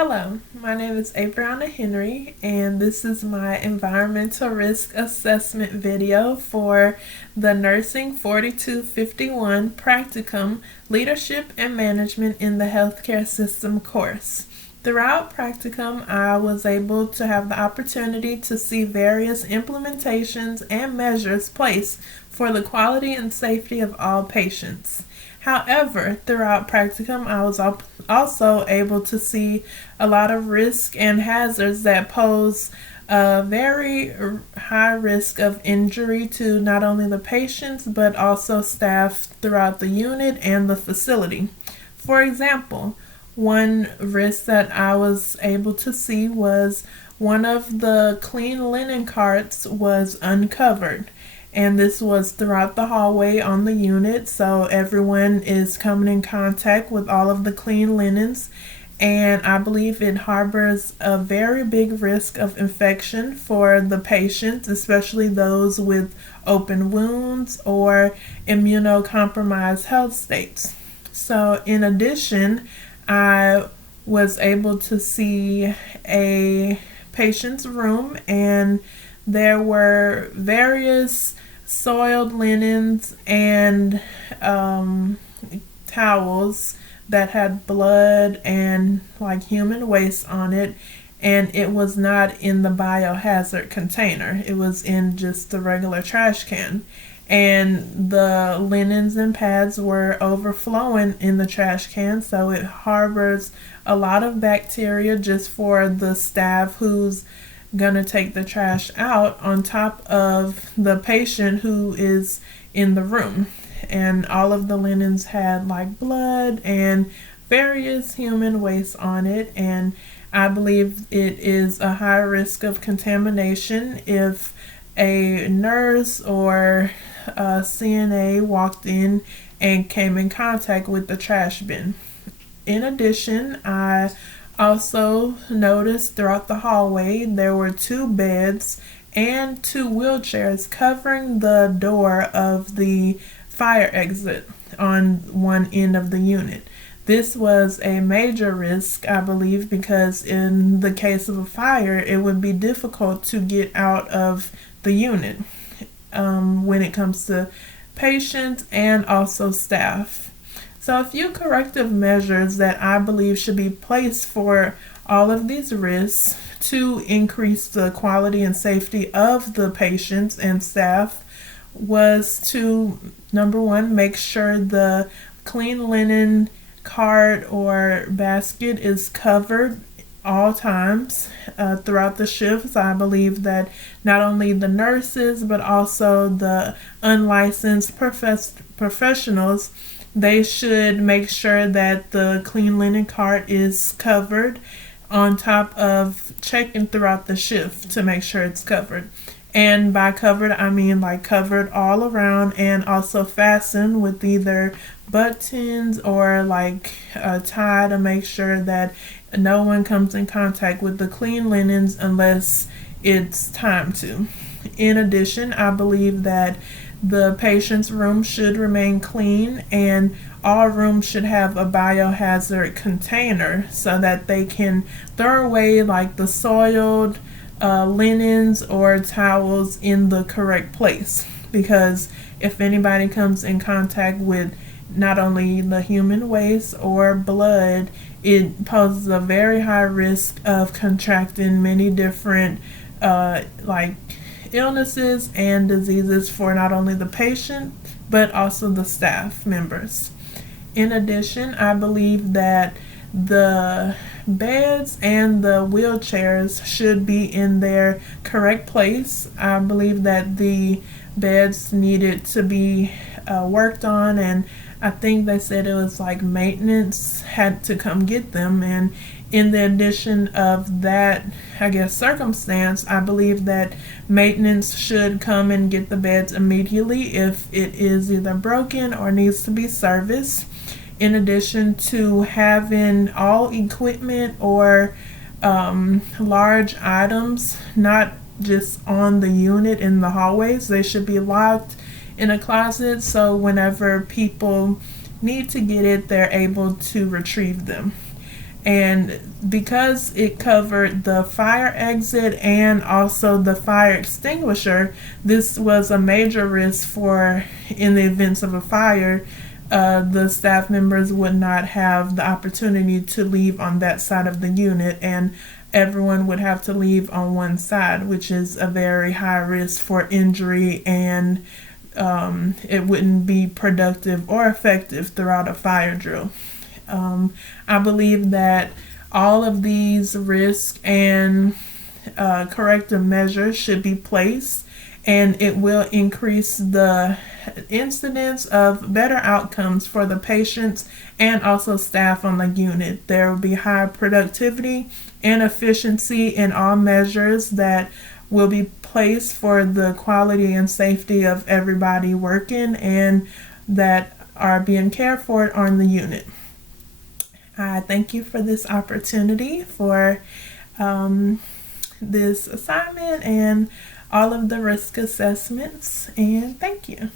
Hello, my name is Abriana Henry, and this is my environmental risk assessment video for the Nursing 4251 Practicum Leadership and Management in the Healthcare System course. Throughout Practicum, I was able to have the opportunity to see various implementations and measures placed for the quality and safety of all patients. However, throughout Practicum, I was also able to see a lot of risks and hazards that pose a very high risk of injury to not only the patients but also staff throughout the unit and the facility. For example, one risk that I was able to see was one of the clean linen carts was uncovered. And this was throughout the hallway on the unit, so everyone is coming in contact with all of the clean linens, and I believe it harbors a very big risk of infection for the patients, especially those with open wounds or immunocompromised health states. So in addition, I was able to see a patient's room, and there were various soiled linens and towels that had blood and like human waste on it, and it was not in the biohazard container. It was in just the regular trash can, and the linens and pads were overflowing in the trash can, so it harbors a lot of bacteria just for the staff who's gonna take the trash out, on top of the patient who is in the room. And all of the linens had like blood and various human waste on it, and I believe it is a high risk of contamination if a nurse or a CNA walked in and came in contact with the trash bin. In addition, I also noticed throughout the hallway there were 2 beds and 2 wheelchairs covering the door of the fire exit on one end of the unit. This was a major risk, I believe, because in the case of a fire, it would be difficult to get out of the unit when it comes to patients and also staff. So a few corrective measures that I believe should be placed for all of these risks to increase the quality and safety of the patients and staff was to, number one, make sure the clean linen cart or basket is covered all times throughout the shifts. I believe that not only the nurses but also the unlicensed professionals, they should make sure that the clean linen cart is covered, on top of checking throughout the shift to make sure it's covered. And by covered, I mean like covered all around, and also fastened with either buttons or like a tie to make sure that no one comes in contact with the clean linens unless it's time to. In addition, I believe that the patient's room should remain clean, and all rooms should have a biohazard container so that they can throw away like the soiled linens or towels in the correct place, because if anybody comes in contact with not only the human waste or blood, it poses a very high risk of contracting many different like illnesses and diseases for not only the patient but also the staff members. In addition, I believe that the beds and the wheelchairs should be in their correct place. I believe that the beds needed to be worked on, and I think they said it was like maintenance had to come get them. And in the addition of that, I guess, circumstance, I believe that maintenance should come and get the beds immediately if it is either broken or needs to be serviced. In addition to having all equipment or large items not just on the unit in the hallways, they should be locked in a closet, so whenever people need to get it, they're able to retrieve them. And because it covered the fire exit and also the fire extinguisher, this was a major risk for, in the events of a fire, the staff members would not have the opportunity to leave on that side of the unit, and everyone would have to leave on one side, which is a very high risk for injury, and it wouldn't be productive or effective throughout a fire drill. I believe that all of these risk and corrective measures should be placed, and it will increase the incidence of better outcomes for the patients and also staff on the unit. There will be high productivity and efficiency in all measures that will be placed for the quality and safety of everybody working and that are being cared for on the unit. I thank you for this opportunity for this assignment and all of the risk assessments, and thank you.